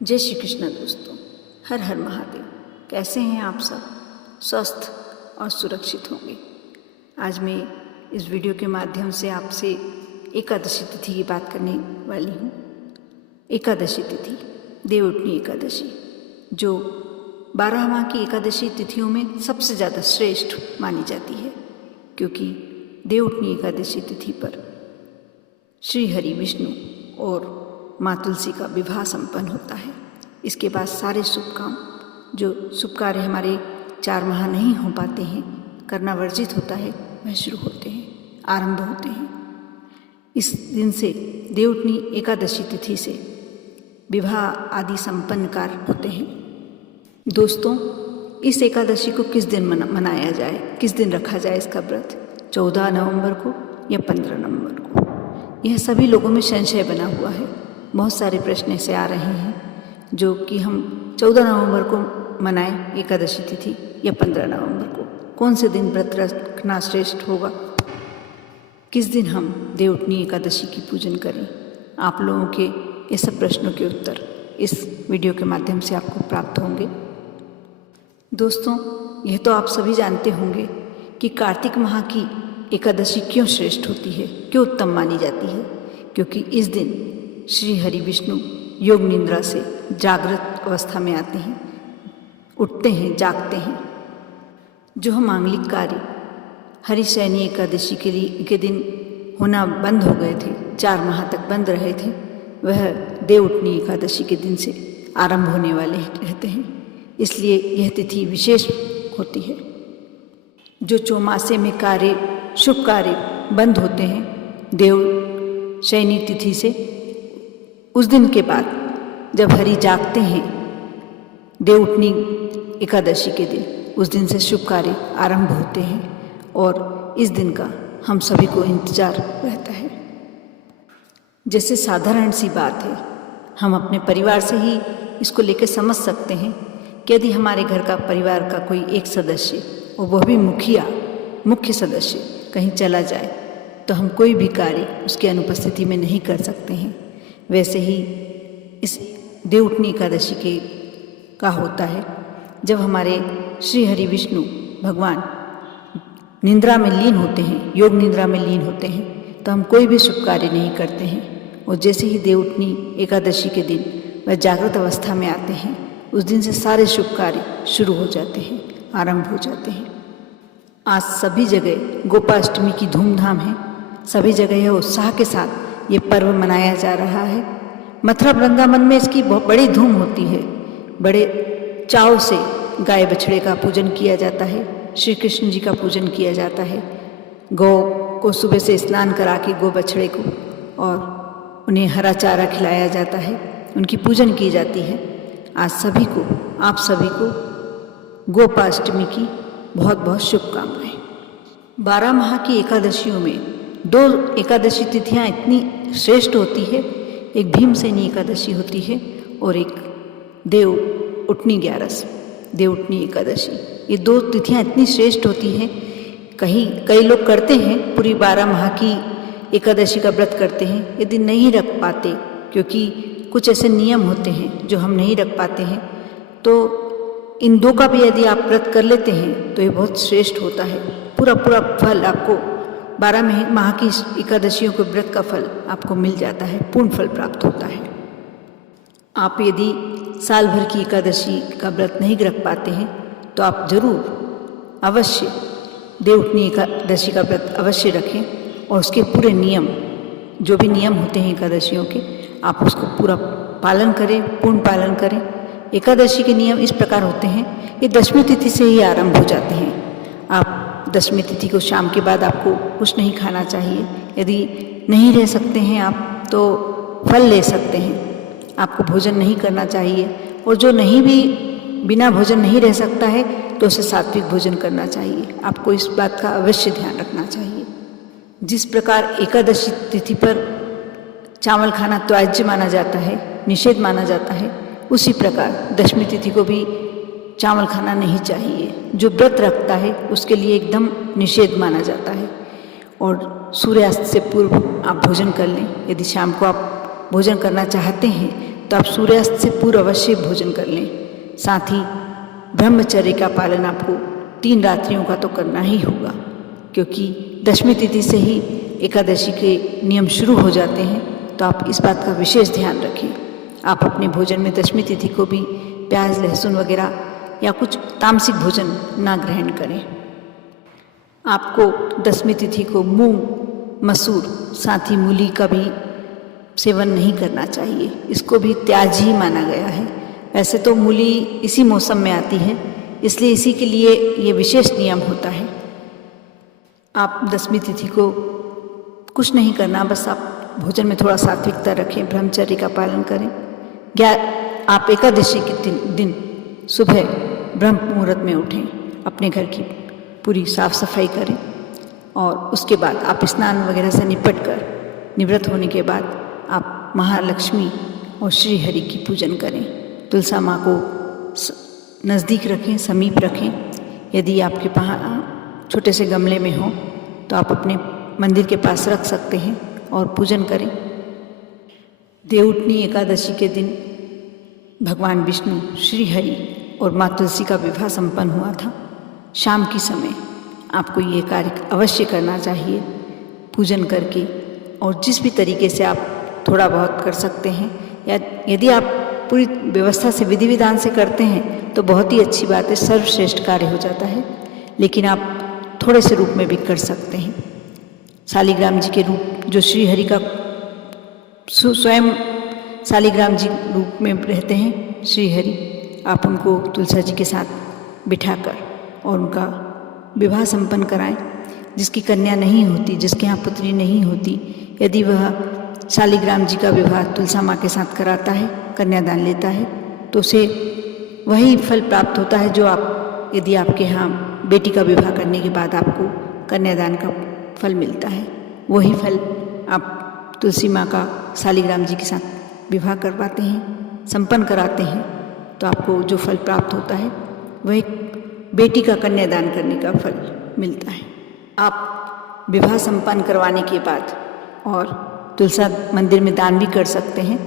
जय श्री कृष्ण दोस्तों, हर हर महादेव। कैसे हैं आप सब? स्वस्थ और सुरक्षित होंगे। आज मैं इस वीडियो के माध्यम से आपसे एकादशी तिथि की बात करने वाली हूँ। एकादशी तिथि देवउठनी एकादशी, जो 12 माह की एकादशी तिथियों में सबसे ज़्यादा श्रेष्ठ मानी जाती है, क्योंकि देवउठनी एकादशी तिथि पर श्री हरि विष्णु और माँ तुलसी का विवाह संपन्न होता है। इसके बाद सारे शुभ काम, जो शुभ कार्य हमारे 4 माह नहीं हो पाते हैं, करना वर्जित होता है, वह शुरू होते हैं, आरंभ होते हैं। इस दिन से देवउठनी एकादशी तिथि से विवाह आदि संपन्न कार्य होते हैं। दोस्तों, इस एकादशी को किस दिन मनाया जाए, किस दिन रखा जाए इसका व्रत? 14 नवंबर को या 15 नवंबर को? यह सभी लोगों में संशय बना हुआ है। बहुत सारे प्रश्न ऐसे आ रहे हैं जो कि हम 14 नवंबर को मनाएं एकादशी तिथि या 15 नवंबर को। कौन से दिन व्रत रखना श्रेष्ठ होगा? किस दिन हम देवउठनी एकादशी की पूजन करें? आप लोगों के ये सब प्रश्नों के उत्तर इस वीडियो के माध्यम से आपको प्राप्त होंगे। दोस्तों, यह तो आप सभी जानते होंगे कि कार्तिक माह की एकादशी क्यों श्रेष्ठ होती है, क्यों उत्तम मानी जाती है। क्योंकि इस दिन श्री हरि विष्णु योग निद्रा से जागृत अवस्था में आते हैं, उठते हैं, जागते हैं। जो हम मांगलिक कार्य हरिशयनी एकादशी के दिन होना बंद हो गए थे, 4 माह तक बंद रहे थे, वह देवउठनी एकादशी के दिन से आरंभ होने वाले रहते हैं। इसलिए यह तिथि विशेष होती है। जो चौमासे में कार्य, शुभ कार्य बंद होते हैं देवशयनी तिथि से, उस दिन के बाद जब हरि जागते हैं देवउठनी एकादशी के दिन, उस दिन से शुभ कार्य आरंभ होते हैं और इस दिन का हम सभी को इंतजार रहता है। जैसे साधारण सी बात है, हम अपने परिवार से ही इसको लेकर समझ सकते हैं कि यदि हमारे घर का परिवार का कोई एक सदस्य, और वह भी मुखिया, मुख्य सदस्य कहीं चला जाए तो हम कोई भी कार्य उसकी अनुपस्थिति में नहीं कर सकते हैं। वैसे ही इस देवउठनी एकादशी का होता है, जब हमारे श्री हरि विष्णु भगवान निद्रा में लीन होते हैं, योग निद्रा में लीन होते हैं, तो हम कोई भी शुभ कार्य नहीं करते हैं। और जैसे ही देवउठनी एकादशी के दिन वह जागृत अवस्था में आते हैं, उस दिन से सारे शुभ कार्य शुरू हो जाते हैं, आरंभ हो जाते हैं। आज सभी जगह गोपाष्टमी की धूमधाम है, सभी जगह यह उत्साह के साथ ये पर्व मनाया जा रहा है। मथुरा वृंदावन में इसकी बहुत बड़ी धूम होती है। बड़े चाव से गाय बछड़े का पूजन किया जाता है, श्री कृष्ण जी का पूजन किया जाता है। गौ को सुबह से स्नान करा के गौ बछड़े को और उन्हें हरा चारा खिलाया जाता है, उनकी पूजन की जाती है। आज सभी को, आप सभी को गोपाष्टमी की बहुत बहुत शुभकामनाएं। 12 माह की एकादशियों में 2 एकादशी तिथियां इतनी श्रेष्ठ होती है। एक भीमसेनी एकादशी होती है और एक देवउठनी 11, देवउठनी एकादशी। ये 2 तिथियां इतनी श्रेष्ठ होती हैं, कई लोग करते हैं, पूरी 12 माह की एकादशी का व्रत करते हैं, यदि नहीं रख पाते, क्योंकि कुछ ऐसे नियम होते हैं जो हम नहीं रख पाते हैं, तो इन 2 का भी यदि आप व्रत कर लेते हैं तो ये बहुत श्रेष्ठ होता है। पूरा फल आपको 12 माह की एकादशियों के व्रत का फल आपको मिल जाता है, पूर्ण फल प्राप्त होता है। आप यदि साल भर की एकादशी का व्रत नहीं रख पाते हैं तो आप जरूर अवश्य देवउठनी एकादशी का व्रत अवश्य रखें और उसके पूरे नियम, जो भी नियम होते हैं एकादशियों के, आप उसको पूरा पालन करें, पूर्ण पालन करें। एकादशी के नियम इस प्रकार होते हैं, ये 10वीं तिथि से ही आरंभ हो जाते हैं। आप 10वीं तिथि को शाम के बाद आपको कुछ नहीं खाना चाहिए। यदि नहीं रह सकते हैं आप तो फल ले सकते हैं, आपको भोजन नहीं करना चाहिए। और जो नहीं भी बिना भोजन नहीं रह सकता है तो उसे सात्विक भोजन करना चाहिए। आपको इस बात का अवश्य ध्यान रखना चाहिए। जिस प्रकार एकादशी तिथि पर चावल खाना त्याज्य माना जाता है, निषेध माना जाता है, उसी प्रकार 10वीं तिथि को भी चावल खाना नहीं चाहिए। जो व्रत रखता है उसके लिए एकदम निषेध माना जाता है। और सूर्यास्त से पूर्व आप भोजन कर लें। यदि शाम को आप भोजन करना चाहते हैं तो आप सूर्यास्त से पूर्व अवश्य भोजन कर लें। साथ ही ब्रह्मचर्य का पालन आपको 3 रात्रियों का तो करना ही होगा, क्योंकि दशमी तिथि से ही एकादशी के नियम शुरू हो जाते हैं। तो आप इस बात का विशेष ध्यान रखें। आप अपने भोजन में दशमी तिथि को भी प्याज लहसुन वगैरह या कुछ तामसिक भोजन ना ग्रहण करें। आपको दशमी तिथि को मूंग, मसूर, साथ ही मूली का भी सेवन नहीं करना चाहिए। इसको भी त्याज ही माना गया है। वैसे तो मूली इसी मौसम में आती है, इसलिए इसी के लिए ये विशेष नियम होता है। आप दशमी तिथि को कुछ नहीं करना, बस आप भोजन में थोड़ा सात्विकता रखें, ब्रह्मचर्य का पालन करें। आप एकादशी के दिन सुबह ब्रह्म मुहूर्त में उठें, अपने घर की पूरी साफ सफाई करें और उसके बाद आप स्नान वगैरह से निवृत्त होने के बाद आप महालक्ष्मी और श्री हरि की पूजन करें। तुलसा माँ को नज़दीक रखें, समीप रखें। यदि आपके पास छोटे से गमले में हो तो आप अपने मंदिर के पास रख सकते हैं और पूजन करें। देवउठनी एकादशी के दिन भगवान विष्णु, श्री हरि और माँ तुलसी का विवाह संपन्न हुआ था। शाम के समय आपको ये कार्य अवश्य करना चाहिए, पूजन करके। और जिस भी तरीके से आप थोड़ा बहुत कर सकते हैं, या यदि आप पूरी व्यवस्था से विधि विधान से करते हैं तो बहुत ही अच्छी बात है, सर्वश्रेष्ठ कार्य हो जाता है। लेकिन आप थोड़े से रूप में भी कर सकते हैं। शालिग्राम जी के रूप, जो श्री हरि का स्वयं शालिग्राम जी रूप में रहते हैं श्री हरि, आप उनको तुलसा जी के साथ बिठाकर और उनका विवाह संपन्न कराएं। जिसकी कन्या नहीं होती, जिसके यहाँ पुत्री नहीं होती, यदि वह शालिग्राम जी का विवाह तुलसा माँ के साथ कराता है, कन्यादान लेता है, तो उसे वही फल प्राप्त होता है जो यदि आपके यहाँ बेटी का विवाह करने के बाद आपको कन्यादान का फल मिलता है। वही फल आप तुलसी माँ का शालिग्राम जी के साथ विवाह करवाते हैं, संपन्न कराते हैं, तो आपको जो फल प्राप्त होता है वह एक बेटी का कन्यादान करने का फल मिलता है। आप विवाह संपन्न करवाने के बाद और तुलसा मंदिर में दान भी कर सकते हैं।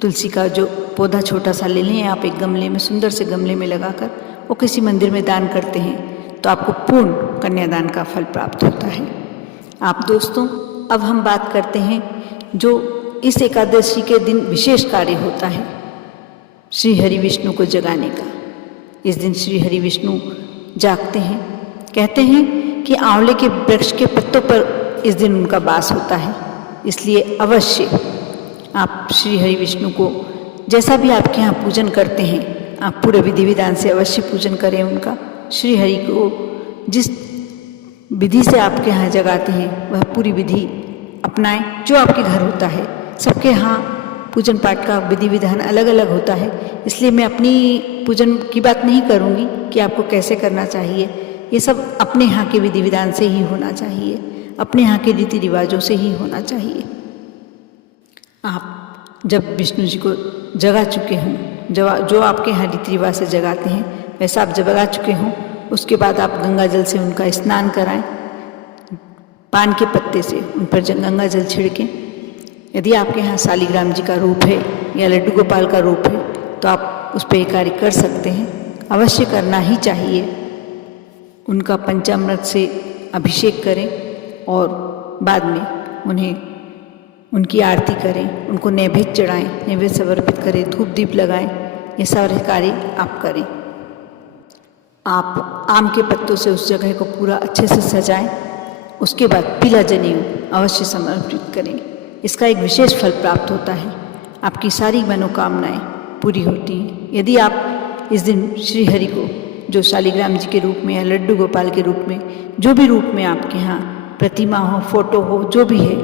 तुलसी का जो पौधा छोटा सा ले लें, आप एक गमले में, सुंदर से गमले में लगाकर वो किसी मंदिर में दान करते हैं तो आपको पूर्ण कन्यादान का फल प्राप्त होता है। आप दोस्तों, अब हम बात करते हैं जो इस एकादशी के दिन विशेष कार्य होता है, श्री हरि विष्णु को जगाने का। इस दिन श्री हरि विष्णु जागते हैं। कहते हैं कि आंवले के वृक्ष के पत्तों पर इस दिन उनका वास होता है। इसलिए अवश्य आप श्री हरि विष्णु को, जैसा भी आपके यहाँ पूजन करते हैं, आप पूरे विधि विधान से अवश्य पूजन करें उनका। श्री हरि को जिस विधि से आपके यहाँ जगाते हैं वह पूरी विधि अपनाएं जो आपके घर होता है। सबके यहाँ पूजन पाठ का विधि विधान अलग अलग होता है, इसलिए मैं अपनी पूजन की बात नहीं करूँगी कि आपको कैसे करना चाहिए। ये सब अपने यहाँ के विधि विधान से ही होना चाहिए, अपने यहाँ के रीति रिवाजों से ही होना चाहिए। आप जब विष्णु जी को जगा चुके हों, जो आपके यहाँ रीति रिवाज से जगाते हैं वैसा आप जगा चुके हों, उसके बाद आप गंगा जल से उनका स्नान कराएं। पान के पत्ते से उन पर गंगा जल छिड़कें। यदि आपके यहाँ शालिग्राम जी का रूप है या लड्डू गोपाल का रूप है तो आप उस पर कार्य कर सकते हैं, अवश्य करना ही चाहिए। उनका पंचामृत से अभिषेक करें और बाद में उनकी आरती करें, उनको नैवेद्य चढ़ाएं, नैवेद्य समर्पित करें, धूप दीप लगाएं। ये सारे कार्य आप करें। आप आम के पत्तों से उस जगह को पूरा अच्छे से सजाएं। उसके बाद पीला जनेऊ अवश्य समर्पित करें। इसका एक विशेष फल प्राप्त होता है, आपकी सारी मनोकामनाएं पूरी होती हैं। यदि आप इस दिन श्री हरि को, जो शालिग्राम जी के रूप में या लड्डू गोपाल के रूप में, जो भी रूप में आपके यहाँ प्रतिमा हो, फोटो हो, जो भी है,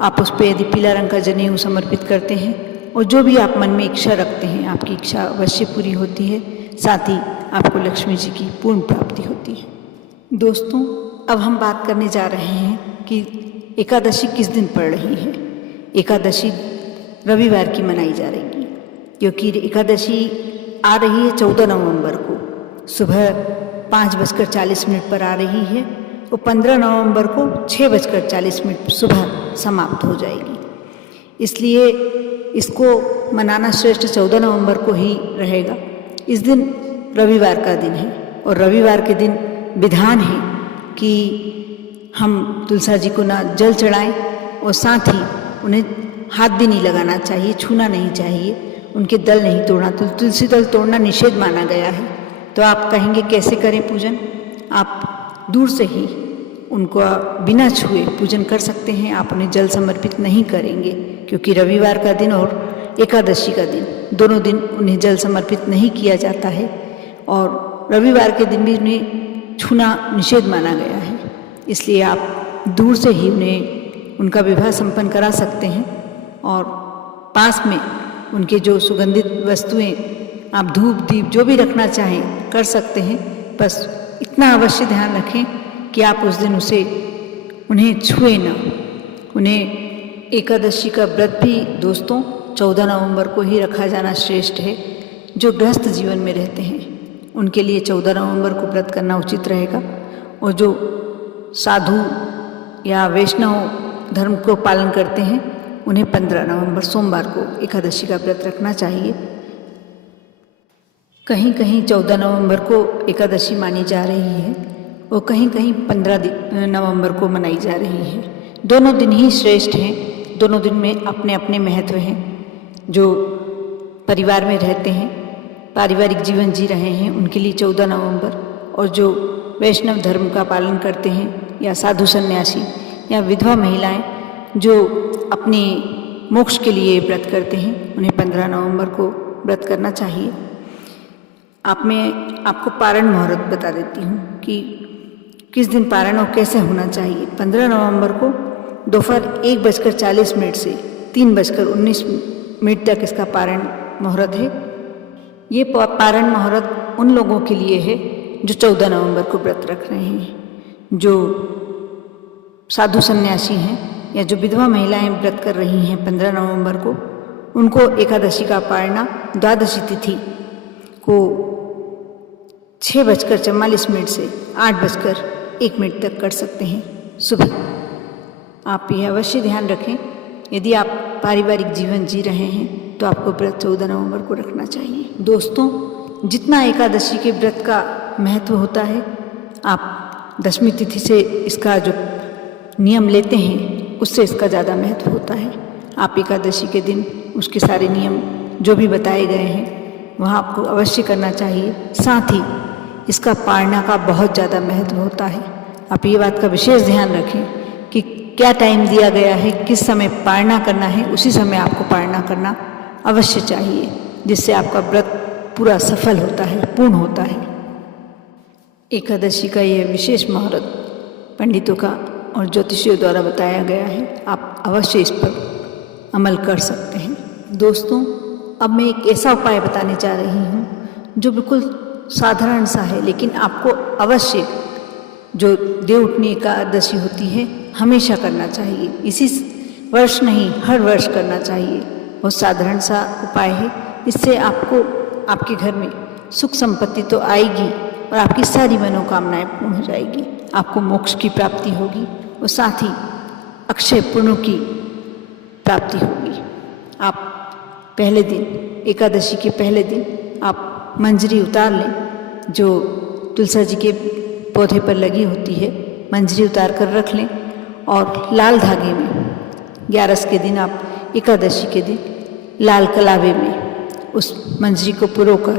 आप उस पर यदि पीला रंग का जनेऊ समर्पित करते हैं और जो भी आप मन में इच्छा रखते हैं, आपकी इच्छा अवश्य पूरी होती है। साथ ही आपको लक्ष्मी जी की पूर्ण प्राप्ति होती है। दोस्तों, अब हम बात करने जा रहे हैं कि एकादशी किस दिन पड़ रही है। एकादशी रविवार की मनाई जा रही है, क्योंकि एकादशी आ रही है 14 नवंबर को सुबह 5:40 पर आ रही है और 15 नवंबर को 6:40 सुबह समाप्त हो जाएगी। इसलिए इसको मनाना श्रेष्ठ 14 नवंबर को ही रहेगा। इस दिन रविवार का दिन है और रविवार के दिन विधान है कि हम तुलसा जी को ना जल चढ़ाएं और साथ ही उन्हें हाथ भी नहीं लगाना चाहिए, छूना नहीं चाहिए, उनके दल नहीं तोड़ना। तो तुलसी दल तोड़ना निषेध माना गया है। तो आप कहेंगे कैसे करें पूजन? आप दूर से ही उनको बिना छुए पूजन कर सकते हैं। आप उन्हें जल समर्पित नहीं करेंगे क्योंकि रविवार का दिन और एकादशी का दिन, दोनों दिन उन्हें जल समर्पित नहीं किया जाता है और रविवार के दिन भी उन्हें छूना निषेध माना गया है। इसलिए आप दूर से ही उन्हें उनका विवाह संपन्न करा सकते हैं और पास में उनके जो सुगंधित वस्तुएं, आप धूप दीप जो भी रखना चाहें कर सकते हैं। बस इतना अवश्य ध्यान रखें कि आप उस दिन उन्हें छुए ना। उन्हें एकादशी का व्रत भी दोस्तों 14 नवंबर को ही रखा जाना श्रेष्ठ है। जो गृहस्थ जीवन में रहते हैं उनके लिए 14 नवंबर को व्रत करना उचित रहेगा और जो साधु या वैष्णव धर्म को पालन करते हैं उन्हें 15 नवंबर सोमवार को एकादशी का व्रत रखना चाहिए। कहीं कहीं 14 नवंबर को एकादशी मानी जा रही है और कहीं कहीं 15 नवंबर को मनाई जा रही है। दोनों दिन ही श्रेष्ठ हैं, दोनों दिन में अपने अपने महत्व हैं। जो परिवार में रहते हैं, पारिवारिक जीवन जी रहे हैं, उनके लिए 14 नवंबर, और जो वैष्णव धर्म का पालन करते हैं या साधु सन्यासी या विधवा महिलाएं जो अपने मोक्ष के लिए व्रत करते हैं उन्हें 15 नवंबर को व्रत करना चाहिए। मैं आपको पारण मुहूर्त बता देती हूँ कि किस दिन पारण और कैसे होना चाहिए। 15 नवंबर को दोपहर 1:40 से 3:19 तक इसका पारण मुहूर्त है। ये पारण मुहूर्त उन लोगों के लिए है जो 14 नवंबर को व्रत रख रहे हैं। जो साधु सन्यासी हैं या जो विधवा महिलाएं व्रत कर रही हैं 15 नवंबर को, उनको एकादशी का पारणा द्वादशी तिथि को 6:44 से 8:01 तक कर सकते हैं सुबह। आप यह अवश्य ध्यान रखें, यदि आप पारिवारिक जीवन जी रहे हैं तो आपको व्रत 14 नवंबर को रखना चाहिए। दोस्तों, जितना एकादशी के व्रत का महत्व होता है, आप दशमी तिथि से इसका जो नियम लेते हैं उससे इसका ज़्यादा महत्व होता है। आप एकादशी के दिन उसके सारे नियम जो भी बताए गए हैं वह आपको अवश्य करना चाहिए। साथ ही इसका पारणा का बहुत ज़्यादा महत्व होता है। आप ये बात का विशेष ध्यान रखें कि क्या टाइम दिया गया है, किस समय पारणा करना है, उसी समय आपको पारणा करना अवश्य चाहिए, जिससे आपका व्रत पूरा सफल होता है, पूर्ण होता है। एकादशी का यह विशेष मुहूर्त पंडितों का और ज्योतिषियों द्वारा बताया गया है। आप अवश्य इस पर अमल कर सकते हैं। दोस्तों, अब मैं एक ऐसा उपाय बताने जा रही हूँ जो बिल्कुल साधारण सा है, लेकिन आपको अवश्य जो देव उठनी एकादशी होती है हमेशा करना चाहिए। इसी वर्ष नहीं, हर वर्ष करना चाहिए। बहुत साधारण सा उपाय है। इससे आपको आपके घर में सुख संपत्ति तो आएगी और आपकी सारी मनोकामनाएं पूर्ण हो जाएगी। आपको मोक्ष की प्राप्ति होगी और साथ ही अक्षय पुण्यों की प्राप्ति होगी। आप पहले दिन, एकादशी के पहले दिन आप मंजरी उतार लें, जो तुलसा जी के पौधे पर लगी होती है। मंजरी उतार कर रख लें और लाल धागे में 11 के दिन, आप एकादशी के दिन लाल कलावे में उस मंजरी को पुरोकर,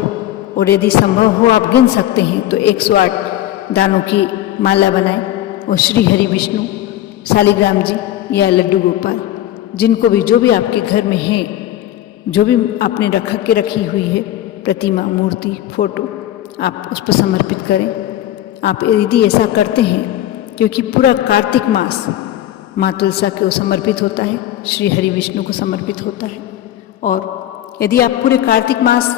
और यदि संभव हो आप गिन सकते हैं तो 108 दानों की माला बनाएं और श्री हरि विष्णु, शालिग्राम जी या लड्डू गोपाल, जिनको भी, जो भी आपके घर में है, जो भी आपने रखी हुई है प्रतिमा, मूर्ति, फोटो, आप उस पर समर्पित करें। आप यदि ऐसा करते हैं, क्योंकि पूरा कार्तिक मास माँ तुलसा को समर्पित होता है, श्री हरि विष्णु को समर्पित होता है, और यदि आप पूरे कार्तिक मास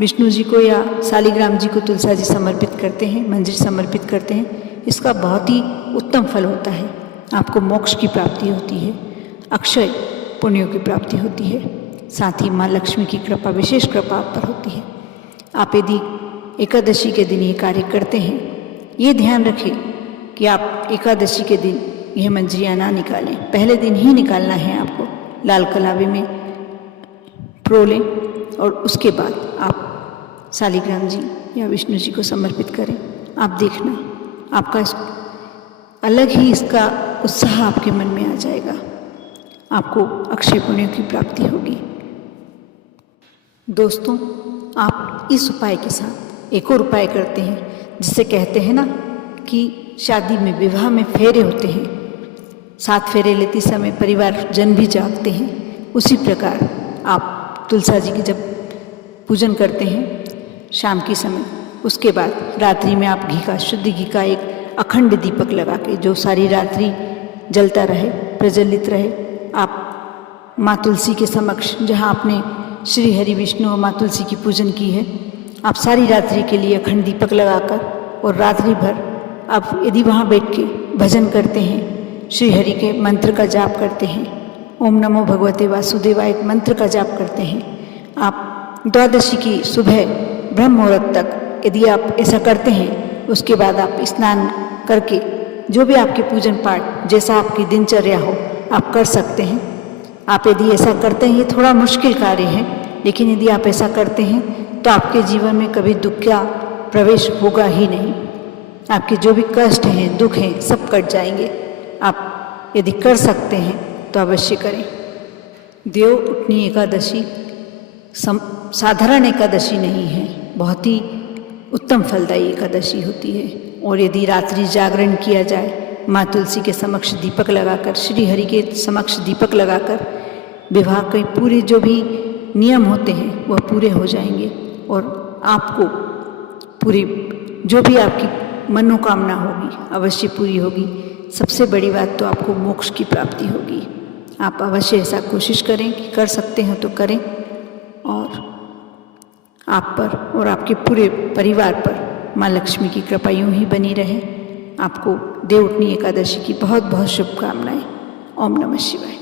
विष्णु जी को या शालिग्राम जी को तुलसा जी समर्पित करते हैं, मंजरी समर्पित करते हैं, इसका बहुत ही उत्तम फल होता है। आपको मोक्ष की प्राप्ति होती है, अक्षय पुण्यों की प्राप्ति होती है, साथ ही माँ लक्ष्मी की कृपा, विशेष कृपा आप पर होती है। आप यदि एकादशी के दिन ये कार्य करते हैं, ये ध्यान रखें कि आप एकादशी के दिन यह मंजरियाँ ना निकालें, पहले दिन ही निकालना है आपको। लाल कलावे में प्रो लें और उसके बाद आप शालिग्राम जी या विष्णु जी को समर्पित करें। आप देखना आपका अलग ही इसका उत्साह आपके मन में आ जाएगा। आपको अक्षय पुण्य की प्राप्ति होगी। दोस्तों, आप इस उपाय के साथ एक और उपाय करते हैं, जिसे कहते हैं ना कि शादी में, विवाह में फेरे होते हैं, 7 फेरे लेते समय परिवार जन भी जागते हैं। उसी प्रकार आप तुलसा जी की जब पूजन करते हैं शाम के समय, उसके बाद रात्रि में आप घी का, शुद्ध घी का एक अखंड दीपक लगा के, जो सारी रात्रि जलता रहे, प्रज्वलित रहे, आप माँ तुलसी के समक्ष, जहाँ आपने श्री हरि विष्णु और माँ तुलसी की पूजन की है, आप सारी रात्रि के लिए अखंड दीपक लगाकर और रात्रि भर आप यदि वहाँ बैठ के भजन करते हैं, श्री हरि के मंत्र का जाप करते हैं, ओम नमो भगवते वासुदेवाय एक मंत्र का जाप करते हैं, आप द्वादशी की सुबह ब्रह्म मुहूर्त तक यदि आप ऐसा करते हैं, उसके बाद आप स्नान करके जो भी आपके पूजन पाठ, जैसा आपकी दिनचर्या हो, आप कर सकते हैं। आप यदि ऐसा करते हैं, ये थोड़ा मुश्किल कार्य है, लेकिन यदि आप ऐसा करते हैं तो आपके जीवन में कभी दुख का प्रवेश होगा ही नहीं। आपके जो भी कष्ट हैं, दुख हैं, सब कट जाएंगे। आप यदि कर सकते हैं तो अवश्य करें। देव उठनी एकादशी साधारण एकादशी नहीं है, बहुत ही उत्तम फलदायी एकादशी होती है। और यदि रात्रि जागरण किया जाए, माँ तुलसी के समक्ष दीपक लगाकर, श्री हरि के समक्ष दीपक लगाकर, विवाह के पूरे जो भी नियम होते हैं वह पूरे हो जाएंगे और आपको पूरी जो भी आपकी मनोकामना होगी अवश्य पूरी होगी। सबसे बड़ी बात तो आपको मोक्ष की प्राप्ति होगी। आप अवश्य ऐसा कोशिश करें कि कर सकते हैं तो करें, और आप पर और आपके पूरे परिवार पर माँ लक्ष्मी की कृपा यूं ही बनी रहे। आपको देवउठनी एकादशी की बहुत बहुत शुभकामनाएं। ओम नमः शिवाय।